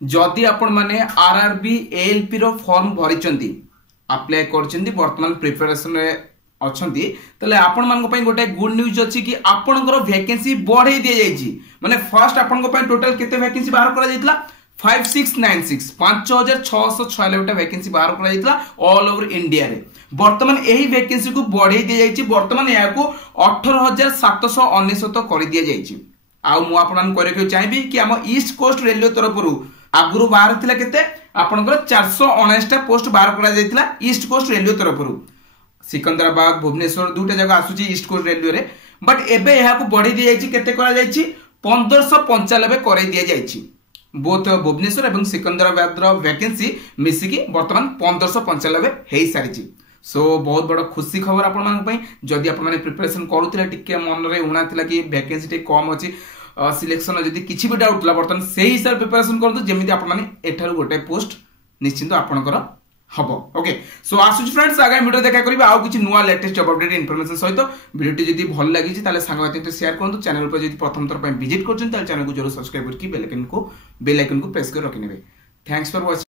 जदि आपण माने आरआरबी एएलपी रो फॉर्म भरिचंती अप्लाई करचंती वर्तमान प्रिपरेशन रे अछंती तले आपण मानको पई गोटे गुड न्यूज अछि कि आपनकर वैकेंसी बढ़ाई दिया जायछि माने फर्स्ट आपनको पई टोटल केते वैकेंसी बाहर करा जायतला 5696 5696 वैकेंसी बाहर करा जायतला ऑल ओवर इंडिया रे वर्तमान एही वैकेंसी को बढ़ाई दिया जायछि वर्तमान या को 18799 कर दिया जायछि आ मु आपन करे चाहिबी कि हम ईस्ट कोस्ट रेलवे तरफ रु आगुरु बाहर थिला केते आपनकर 419 टा पोस्ट बाहर करा जायतला ईस्ट कोस्ट रेलवे तरफ रु सिकंदराबाद भुवनेश्वर दुटा जगह आसुची ईस्ट कोस्ट रेलवे रे बट एबे यहा को बढ़ी दिया जायछि केते करा जायछि 1595 करे दिया जायछि बोथ भुवनेश्वर एवं सिकंदराबाद रो वैकेंसी मिसिकी वर्तमान 1595 हेई सारिछि सो बहुत बड़ खुशी खबर आपण मान पई जदि आपण माने प्रिपरेशन करूतिला टिके मन रे उणा थिला कि वैकेंसी टे कम अछि सिलेक्शन जदि किछि भी डाउट ला वर्तमान सेही हिसाब प्रिपरेशन करतो जेमिति आपण माने एठारु गोटे पोस्ट निश्चित आपणकर हबो ओके सो आसुच फ्रेंड्स आगामी वीडियो देखा करिबा आउ किछि नुवा लेटेस्ट जॉब अपडेट इन्फॉर्मेशन सहित वीडियोटी जदि भल लागि छि ताले संग साथी शेयर करंतु चैनल पर जदि प्रथम थर पय विजिट करछन ताले चैनल को जरूर सब्सक्राइब करके बेल आइकन को प्रेस कर रखिनेबे थैंक्स फॉर वाचिंग।